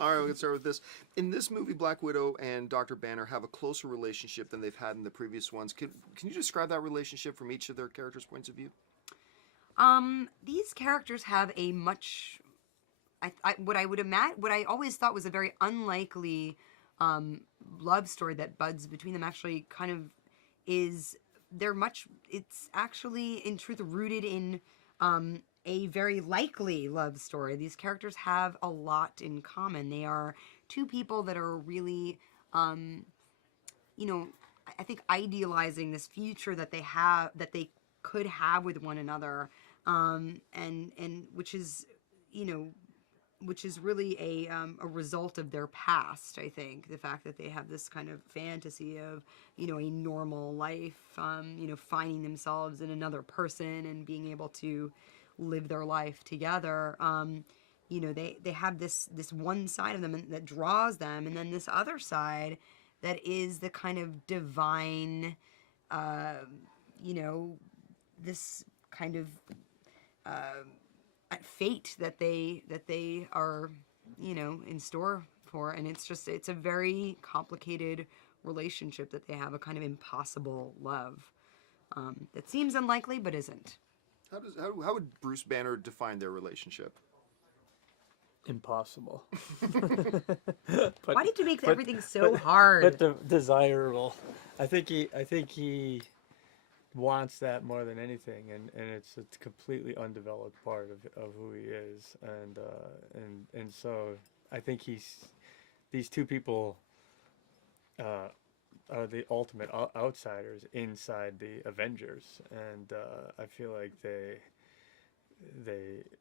All right, we'll get started with this. In this movie, Black Widow and Dr. Banner have a closer relationship than they've had in the previous ones. Can you describe that relationship from each of their characters' points of view? These characters have a much, what I always thought was a very unlikely love story that buds between them. Actually, kind of is it's actually in truth rooted in a very likely love story. These characters have a lot in common. They are two people that are really, you know, I think idealizing this future that they could have with one another, and which is, you know, which is really a result of their past. I think the fact that they have this kind of fantasy of, you know, a normal life, you know, finding themselves in another person and being able to live their life together. You know, they have this one side of them that draws them, and then this other side that is the kind of divine, you know, this kind of fate that they are, you know, in store for. And it's a very complicated relationship that they have, a kind of impossible love that seems unlikely but isn't. How would Bruce Banner define their relationship? Impossible. Why did you make everything so hard? But desirable. I think he wants that more than anything, and it's a completely undeveloped part of who he is, and so I think these two people are the ultimate outsiders inside the Avengers, and I feel like they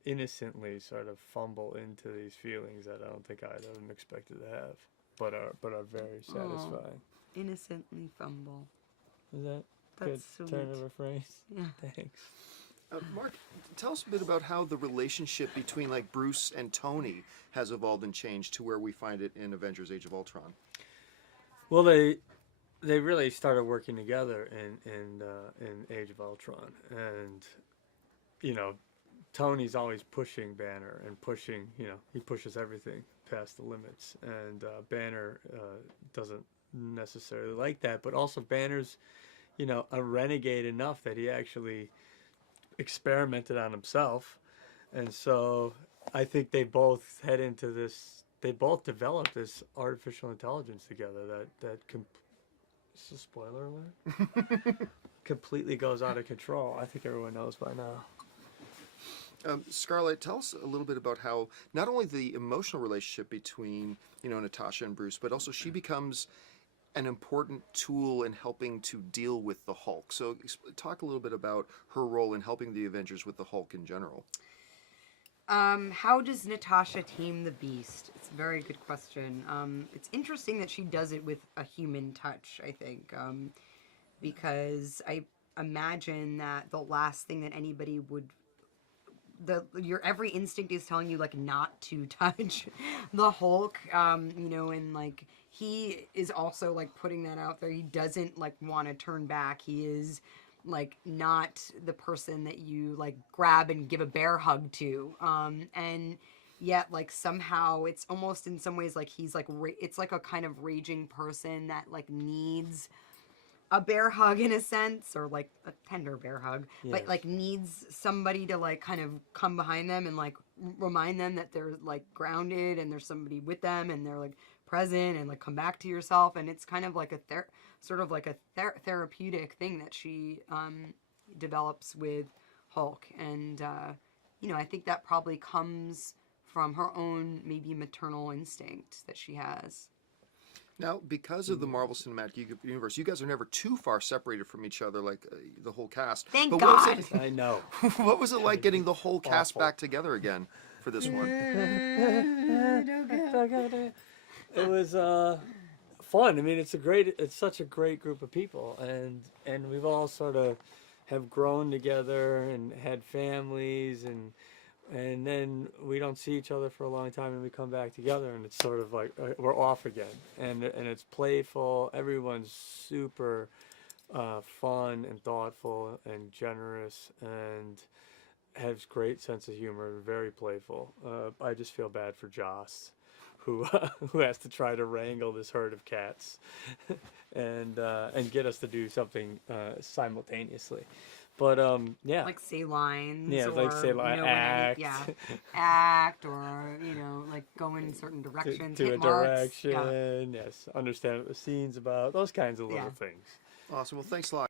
innocently sort of fumble into these feelings that I don't think either of them expected to have, but are very satisfying. Innocently fumble. Is that That's good sweet. turn of a phrase? Yeah. Thanks. Mark, tell us a bit about how the relationship between like Bruce and Tony has evolved and changed to where we find it in Avengers: Age of Ultron. Well, they really started working together in Age of Ultron, and you know, Tony's always pushing Banner and pushing, you know, he pushes everything past the limits, and Banner doesn't necessarily like that, but also Banner's, you know, a renegade enough that he actually experimented on himself, and so I think they both head into this. They both developed this artificial intelligence together that is this a spoiler alert? Completely goes out of control. I think everyone knows by now. Scarlett, tell us a little bit about how not only the emotional relationship between, you know, Natasha and Bruce, but also she becomes an important tool in helping to deal with the Hulk. So talk a little bit about her role in helping the Avengers with the Hulk in general. How does Natasha tame the beast? It's a very good question. It's interesting that she does it with a human touch, I think, because I imagine that the last thing that anybody would your every instinct is telling you like not to touch the Hulk, you know, and like he is also like putting that out there. He doesn't like want to turn back. He is like not the person that you like grab and give a bear hug to, and yet like somehow it's almost in some ways like he's like it's like a kind of raging person that like needs a bear hug in a sense, or like a tender bear hug, Yes. but like needs somebody to like kind of come behind them and like remind them that they're like grounded and there's somebody with them and they're like present and like come back to yourself. And it's kind of like a sort of like a therapeutic thing that she develops with Hulk. And you know, I think that probably comes from her own maybe maternal instinct that she has. Now, because of the Marvel Cinematic Universe, you guys are never too far separated from each other, like the whole cast. Thank but God. What was it, I know. what was it like getting the whole cast Awful. back together again for this one? It was fun. I mean, it's such a great group of people, and we've all sort of have grown together and had families, and then we don't see each other for a long time, and we come back together, and it's sort of like we're off again, and it's playful. Everyone's super fun and thoughtful and generous, and has great sense of humor, very playful. I just feel bad for Joss. who who has to try to wrangle this herd of cats, and get us to do something simultaneously. But yeah, Like say lines. Yeah, or, like say when act. act, or like go in certain directions. to hit a marks. direction. Yes, understand what the scene's about. Those kinds of little Yeah. things. Awesome. Well, thanks a lot.